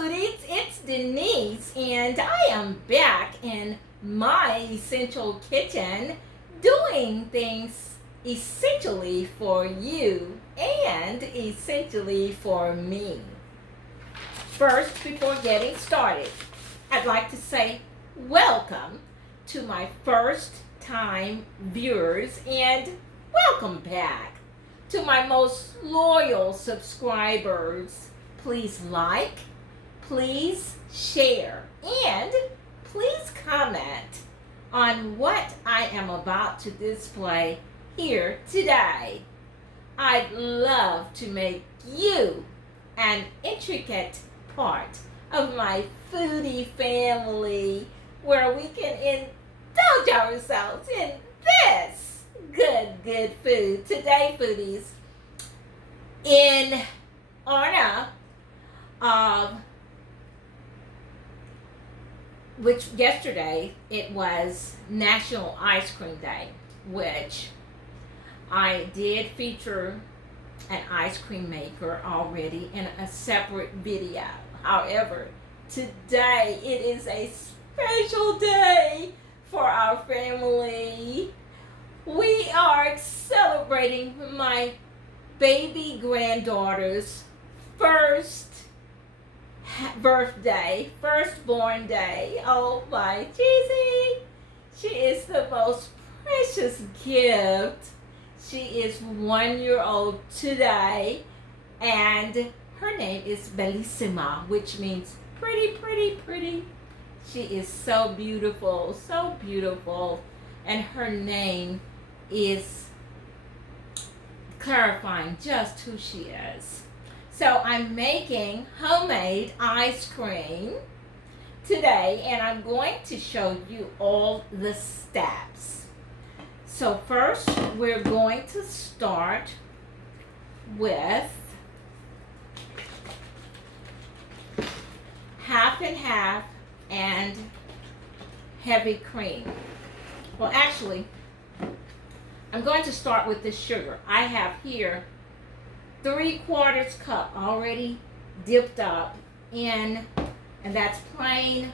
foodies, it's Denise, and I am back in my essential kitchen doing things essentially for you and essentially for me. First, before getting started, I'd like to say welcome to my first time viewers and welcome back to my most loyal subscribers. Please like, please share, and please comment on what I am about to display here today. I'd love to make you an intricate part of my foodie family where we can indulge ourselves in this good food. Today, foodies, in honor of which yesterday it was National Ice Cream Day, which I did feature an ice cream maker already in a separate video. However, today it is a special day for our family. We are celebrating my baby granddaughter's first birthday, firstborn day. Oh my cheesy. She is the most precious gift. She is 1 year old today, and her name is Bellissima, which means pretty. She is so beautiful, and her name is clarifying just who she is. So I'm making homemade ice cream today, and I'm going to show you all the steps. So first, we're going to start with half and half and heavy cream. Well, actually, I'm going to start with the sugar. I have here 3/4 cup already dipped up in, and that's plain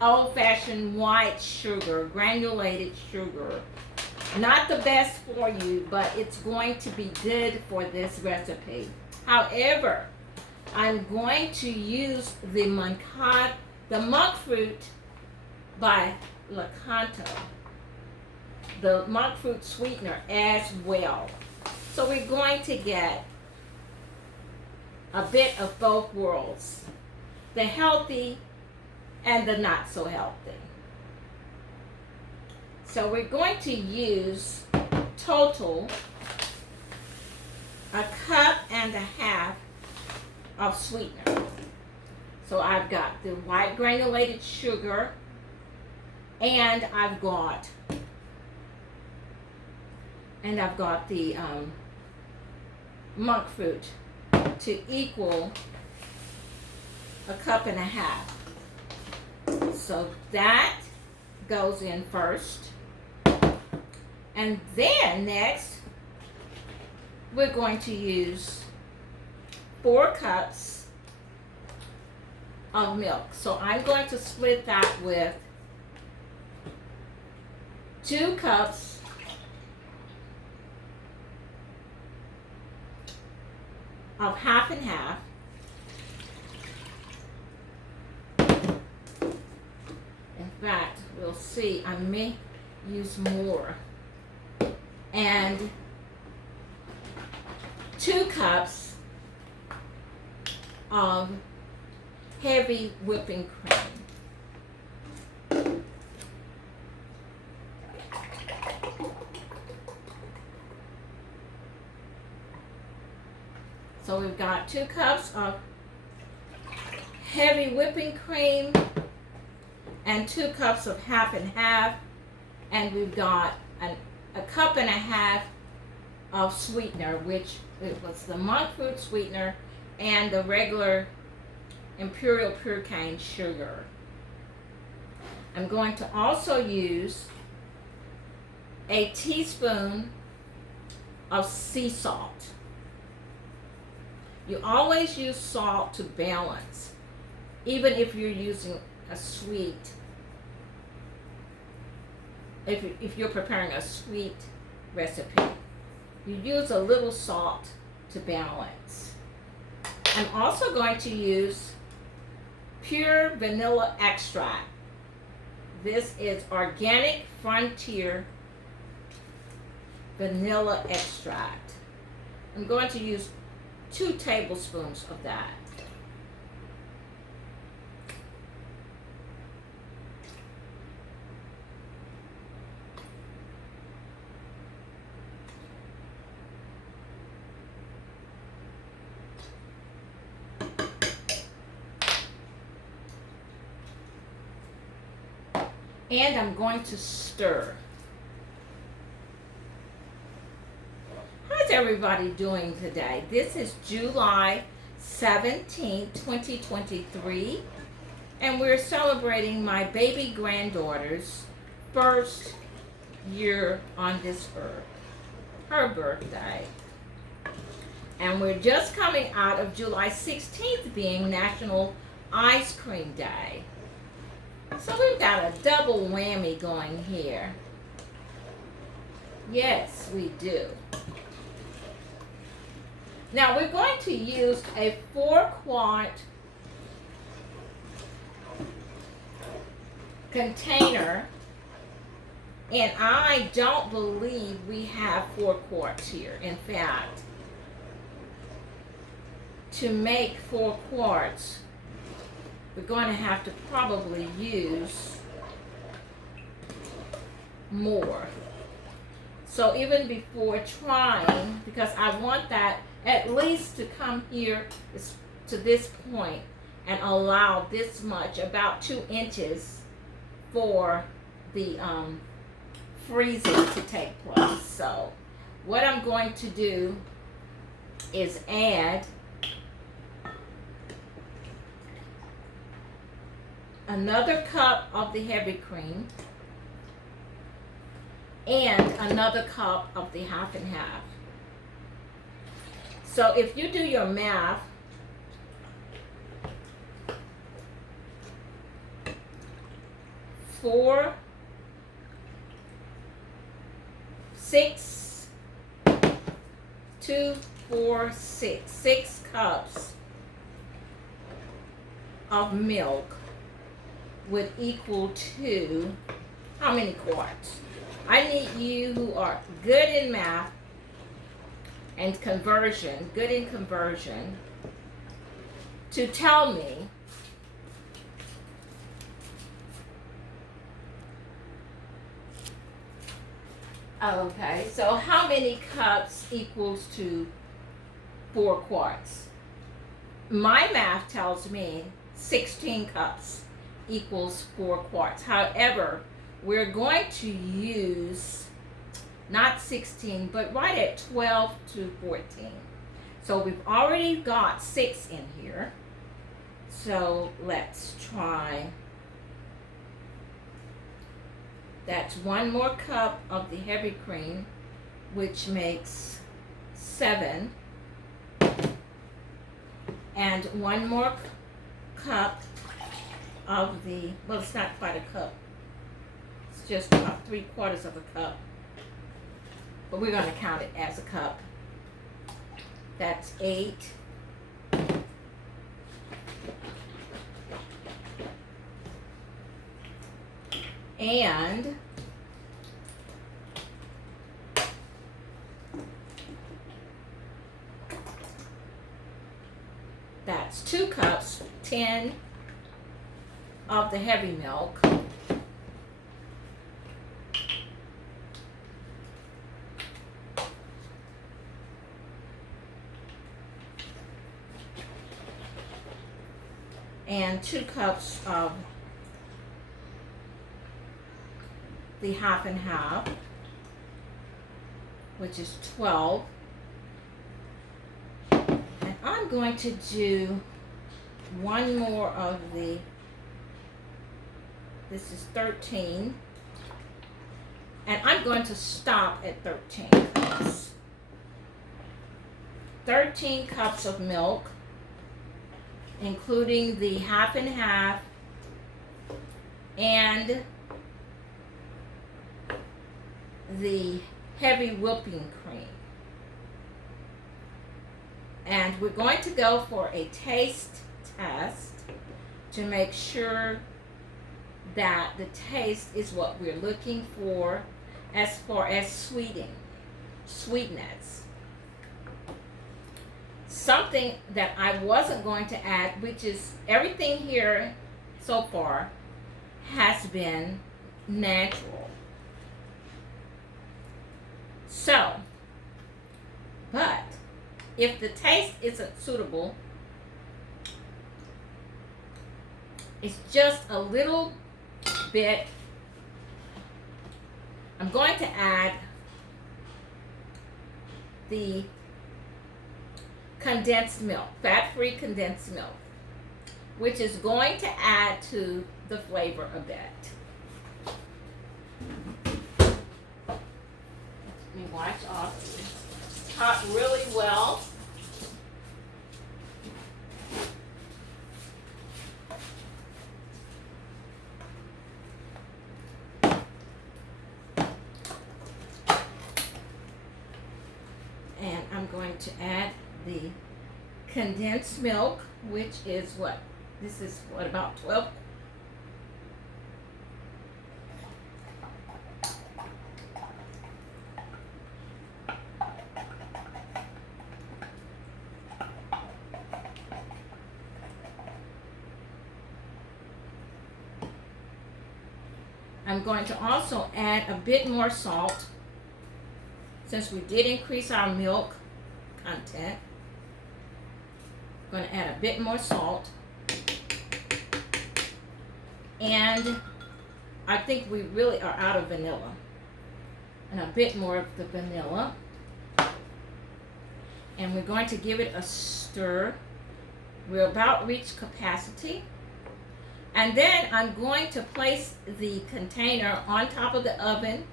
old-fashioned white sugar, granulated sugar. Not the best for you, but it's going to be good for this recipe. However, I'm going to use the monk fruit by Lakanto, the monk fruit sweetener as well. So we're going to get a bit of both worlds, the healthy and the not so healthy. So we're going to use total 1.5 cups of sweetener. So I've got the white granulated sugar, and I've got the monk fruit to equal 1.5 cups. So that goes in first, and then next we're going to use 4 cups of milk. So I'm going to split that with 2 cups of half and half, in fact, we'll see, I may use more, and 2 cups of heavy whipping cream. So we've got 2 cups of heavy whipping cream and 2 cups of half and half, and we've got 1.5 cups of sweetener, which it was the monk fruit sweetener and the regular imperial pure cane sugar. I'm going to also use a teaspoon of sea salt. You always use salt to balance, even if you're using a sweet, if you're preparing a sweet recipe. You use a little salt to balance. I'm also going to use pure vanilla extract. This is Organic Frontier vanilla extract. I'm going to use 2 tablespoons of that. And I'm going to stir. How's everybody doing today? This is July 17, 2023, and we're celebrating my baby granddaughter's first year on this earth, her birthday. And we're just coming out of July 16th being National Ice Cream Day. So we've got a double whammy going here. Yes, we do. Now we're going to use a 4-quart container, and I don't believe we have 4 quarts here. In fact, to make 4 quarts, we're going to have to probably use more. So even before trying, because I want that at least to come here to this point and allow this much, about 2 inches, for the freezing to take place. So what I'm going to do is add another cup of the heavy cream and another cup of the half and half. So if you do your math, six cups of milk would equal to how many quarts? I need you who are good in math and conversion, good in conversion, to tell me okay, so how many cups equals to 4 quarts? My math tells me 16 cups equals 4 quarts. However, we're going to use not 16, but right at 12 to 14. So we've already got 6 in here. So let's try. That's 1 more cup of the heavy cream, which makes 7. And 1 more cup of the, well, it's not quite a cup. It's just about 3/4 of a cup. But we're going to count it as a cup. That's 8. And that's 2 cups, 10 of the heavy milk. And 2 cups of the half and half, which is 12. And I'm going to do 1 more of the, this is 13. And I'm going to stop at 13 cups. 13 cups of milk, including the half and half and the heavy whipping cream. And we're going to go for a taste test to make sure that the taste is what we're looking for as far as sweetness. Something that I wasn't going to add, which is everything here so far has been natural. So, but if the taste isn't suitable, it's just a little bit. I'm going to add the condensed milk, fat-free condensed milk, which is going to add to the flavor a bit. Let me wash off. It's hot really well. And I'm going to add the condensed milk, which is what? This is what, about 12? I'm going to also add a bit more salt since we did increase our milk content. I'm going to add a bit more salt. And I think we really are out of vanilla. And a bit more of the vanilla. And we're going to give it a stir. We're about reach capacity. And then I'm going to place the container on top of the oven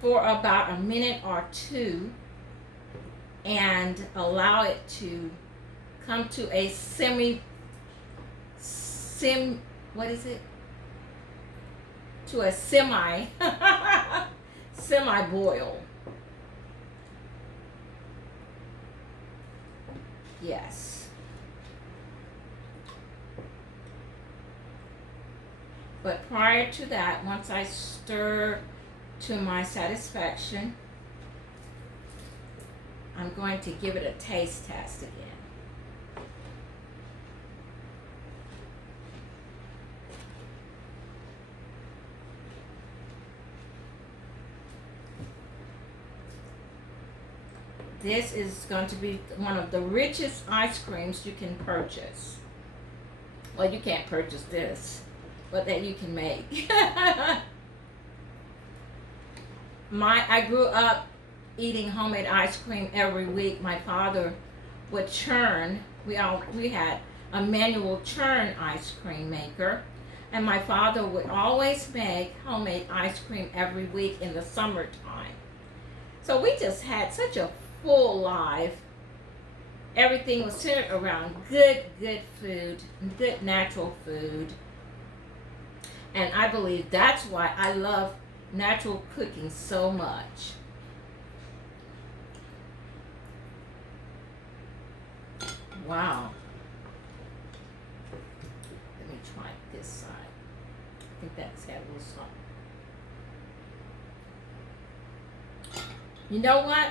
for about a minute or two and allow it to come to a semi boil. Yes. But prior to that, once I stir to my satisfaction, I'm going to give it a taste test again. This is going to be one of the richest ice creams you can purchase. Well, you can't purchase this, but that you can make. I grew up eating homemade ice cream every week. My father would churn. We had a manual churn ice cream maker, and my father would always make homemade ice cream every week in the summertime. So we just had such a full life. Everything was centered around good food, good natural food. And I believe that's why I love natural cooking so much. Wow. Let me try this side. I think that's had a little salt. You know what?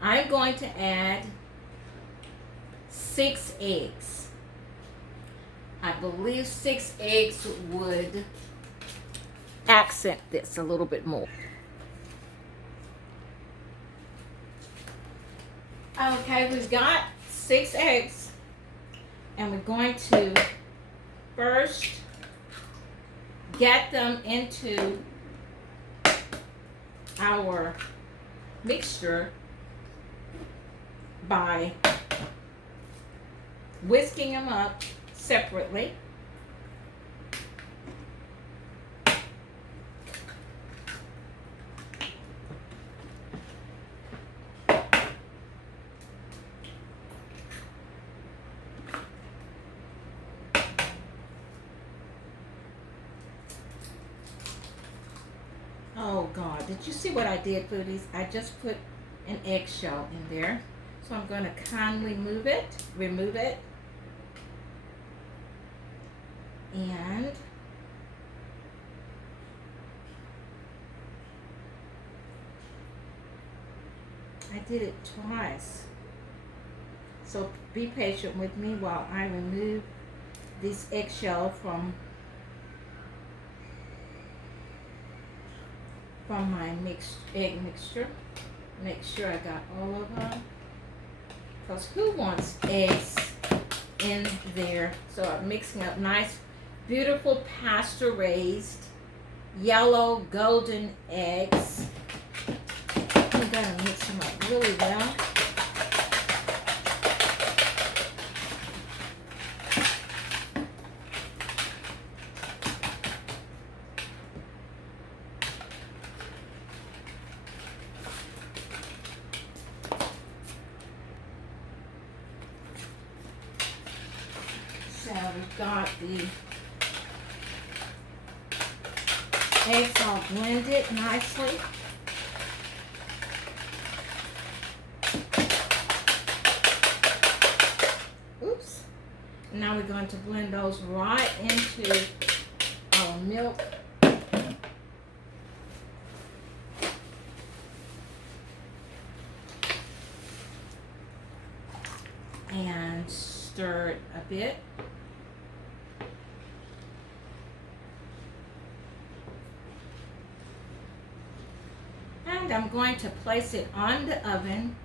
I'm going to add 6 eggs. I believe 6 eggs would accent this a little bit more. Okay, we've got 6 eggs, and we're going to first get them into our mixture by whisking them up separately. Did you see what I did, foodies? I just put an eggshell in there. So I'm going to kindly remove it, and I did it twice. So be patient with me while I remove this eggshell from my egg mixture. Make sure I got all of them. Because who wants eggs in there? So I'm mixing up nice, beautiful pasture-raised, yellow, golden eggs. I'm going to mix them up really well. So we've got the eggs all blended nicely. Oops. Now we're going to blend those right into our milk. And stir it a bit. And I'm going to place it on the oven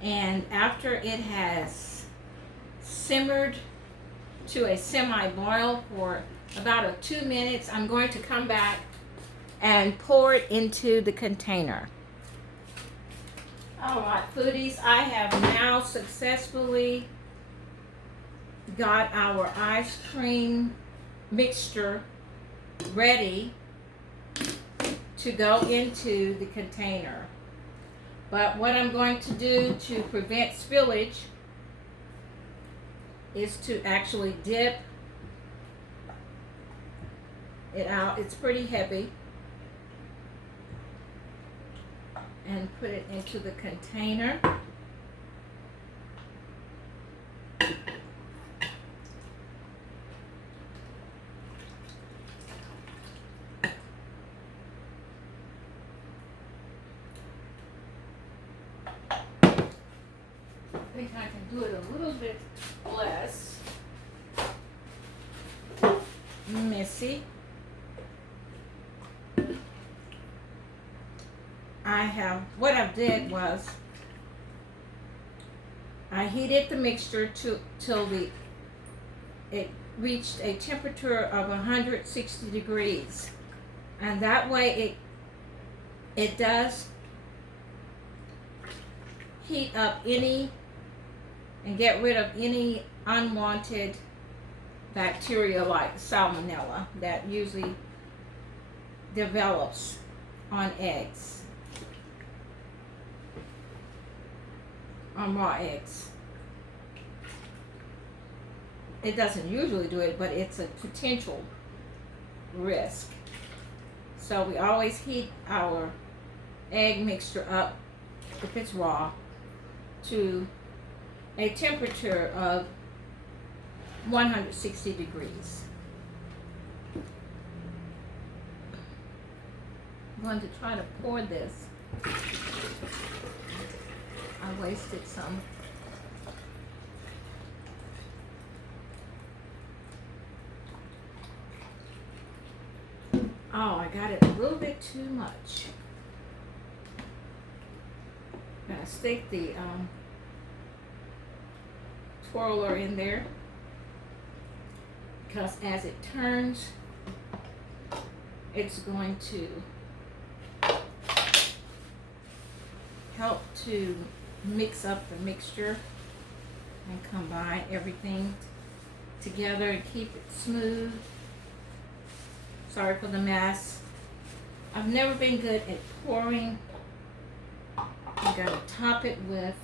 and after it has simmered to a semi-boil for about 2 minutes, I'm going to come back and pour it into the container. All right, foodies, I have now successfully got our ice cream mixture ready to go into the container. But what I'm going to do to prevent spillage is to actually dip it out. It's pretty heavy. And put it into the container. I think I can do it a little bit less messy. What I did was I heated the mixture till it reached a temperature of 160 degrees, and that way it does heat up any and get rid of any unwanted bacteria like salmonella that usually develops on eggs, on raw eggs. It doesn't usually do it, but it's a potential risk. So we always heat our egg mixture up, if it's raw, to a temperature of 160 degrees. I'm going to try to pour this. I wasted some. Oh, I got it a little bit too much. I'm gonna stick the twirler in there, because as it turns, it's going to help to mix up the mixture and combine everything together and keep it smooth. Sorry for the mess. I've never been good at pouring. I'm going to top it with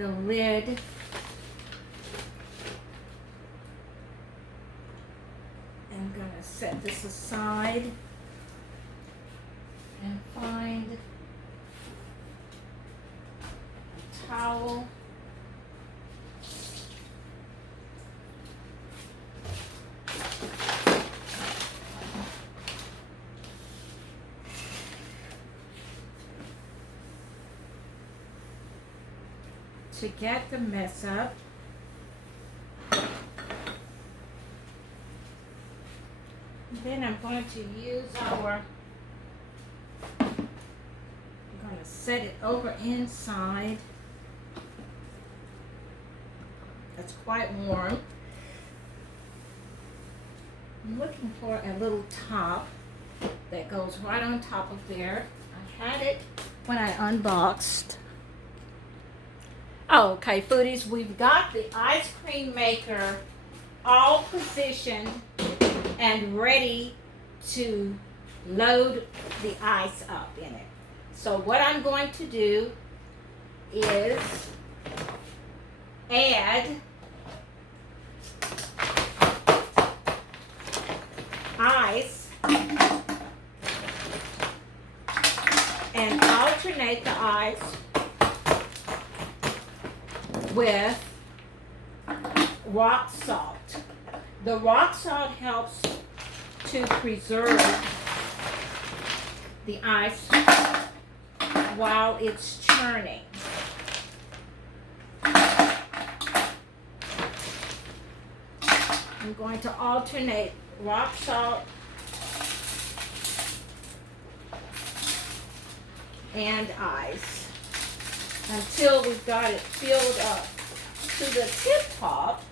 the lid. I'm going to set this aside and find a towel. To get the mess up. Then I'm going to use I'm going to set it over inside. It's quite warm. I'm looking for a little top that goes right on top of there. I had it when I unboxed. Oh, okay, foodies, we've got the ice cream maker all positioned and ready to load the ice up in it. So what I'm going to do is add ice and alternate the ice with rock salt. The rock salt helps to preserve the ice while it's churning. I'm going to alternate rock salt and ice until we've got it filled up to the tip top.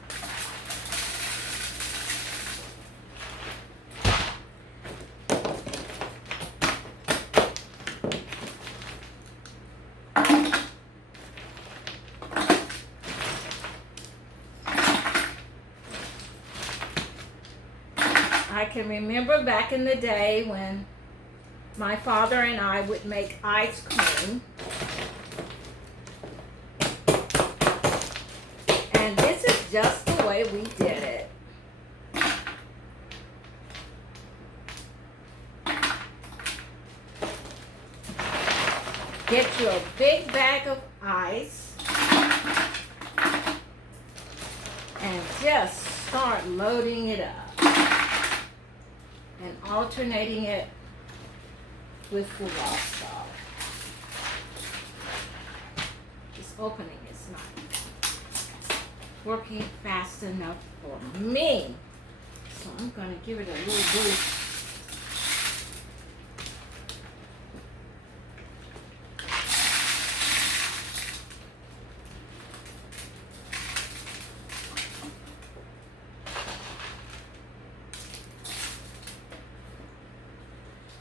I can remember back in the day when my father and I would make ice cream. And this is just the way we did it. Get you a big bag of ice and just start loading it up and alternating it with the rock salt. This opening is not working fast enough for me. So I'm going to give it a little boost.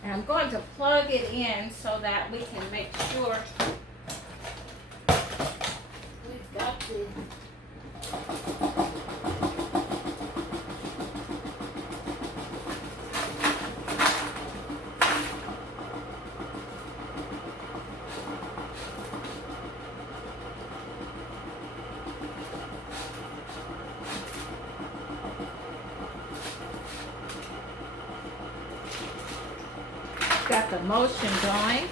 And I'm going to plug it in so that we can make sure we've got the motion going.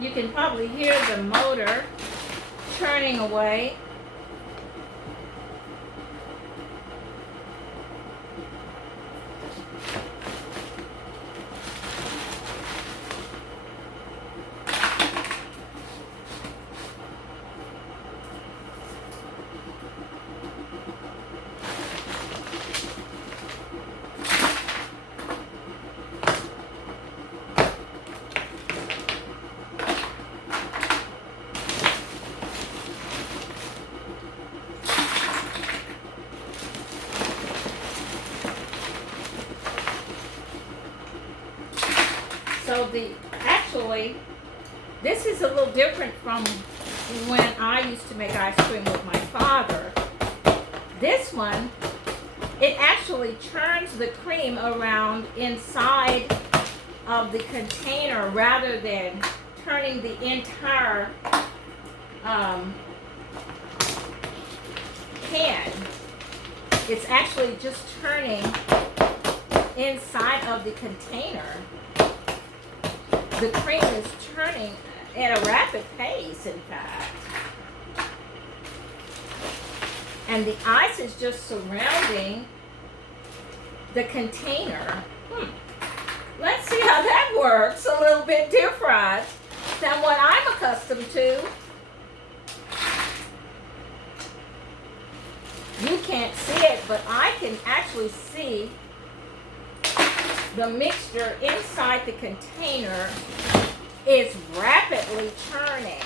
You can probably hear the motor turning away. So this is a little different from when I used to make ice cream with my father. This one, it actually churns the cream around inside of the container rather than turning the entire um, can. It's actually just turning inside of the container. The cream is turning at a rapid pace, in fact. And the ice is just surrounding the container. Let's see how that works. A little bit different than what I'm accustomed to. You can't see it, but I can actually see the mixture inside the container is rapidly churning.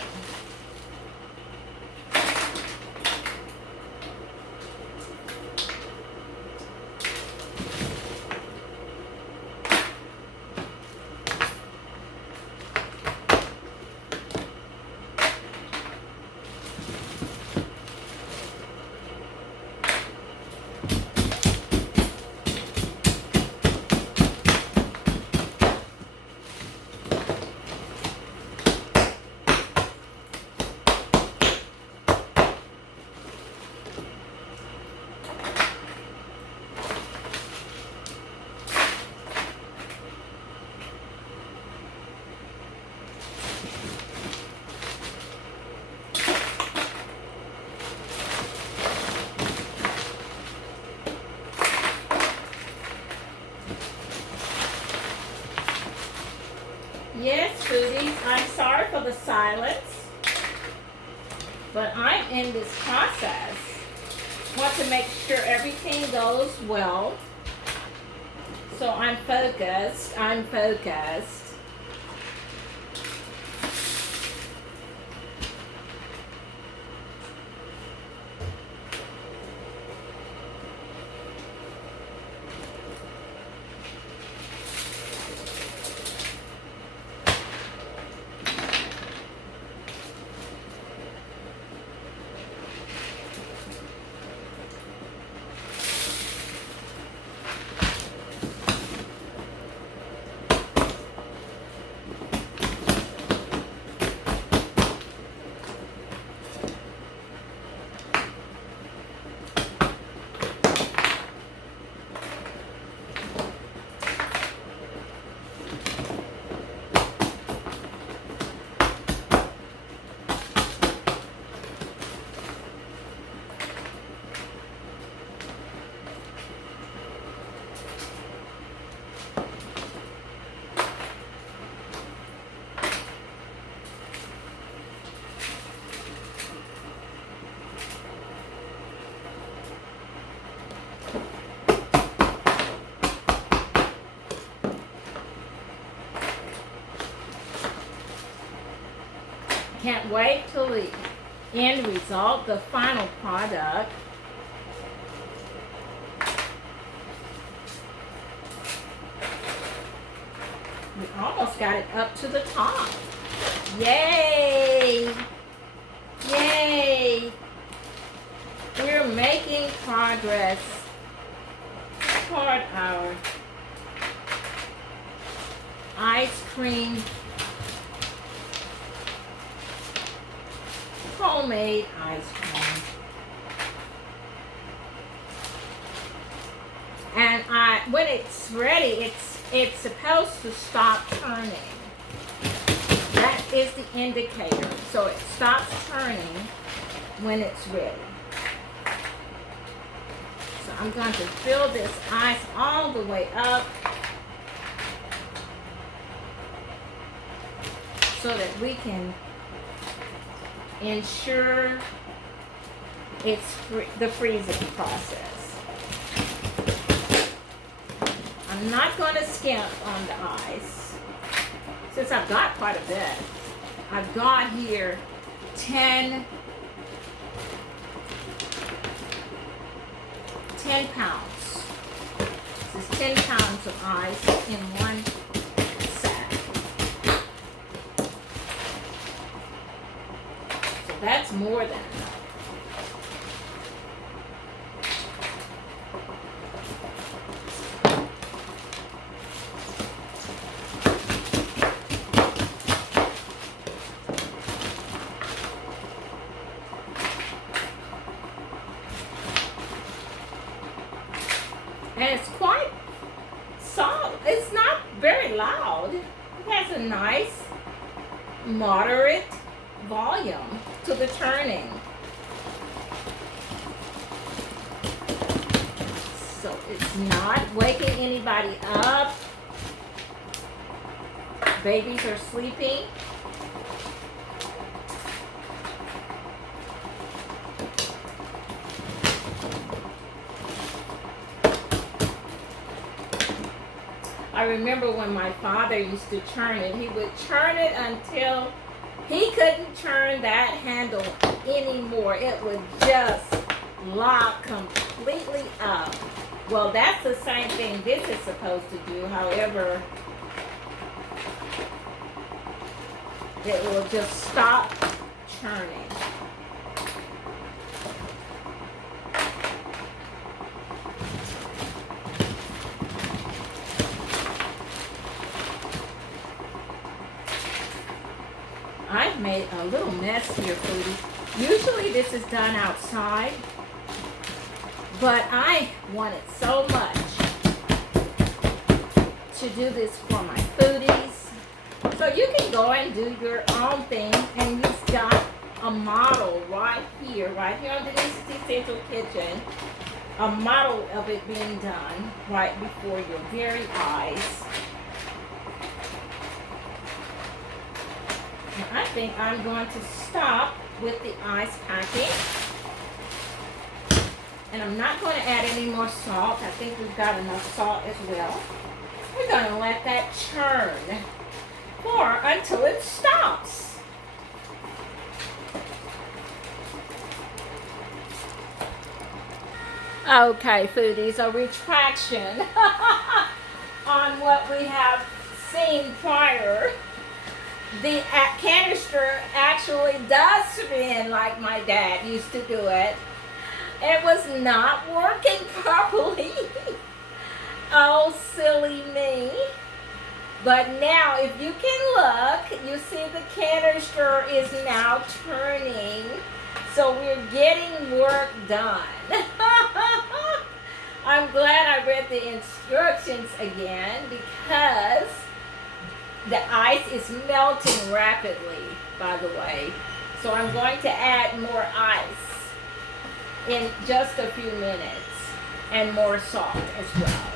Yes, foodies, I'm sorry for the silence, but I'm in this process. Want to make sure everything goes well. So I'm focused. Can't wait till the end result, the final product. We almost got it up to the top. Yay! Yay! We're making progress toward our ice cream, homemade ice cream. And when it's ready, it's supposed to stop turning. That is the indicator. So it stops turning when it's ready. So I'm going to fill this ice all the way up so that we can ensure it's the freezing process. I'm not going to skimp on the ice since I've got quite a bit. I've got here 10 pounds. This is 10 pounds of ice in one sack. So that's more than enough. And it's quite soft. It's not very loud. It has a nice moderate volume to the turning. So it's not waking anybody up. Babies are sleeping. I remember when my father used to churn it, he would churn it until he couldn't turn that handle anymore. It would just lock completely up. Well, that's the same thing this is supposed to do. However, it will just stop churning. I've made a little mess here, foodie. Usually this is done outside, but I wanted so much to do this for my foodies. So you can go and do your own thing, and you've got a model right here underneath the Central Kitchen. A model of it being done right before your very eyes. I think I'm going to stop with the ice packing. And I'm not going to add any more salt. I think we've got enough salt as well. We're going to let that churn until it stops. Okay, foodies, a retraction on what we have seen prior. The canister actually does spin like my dad used to do it. It was not working properly. Oh, silly me. But now, if you can look, you see the canister is now turning. So we're getting work done. I'm glad I read the instructions again because the ice is melting rapidly, by the way. So I'm going to add more ice in just a few minutes and more salt as well.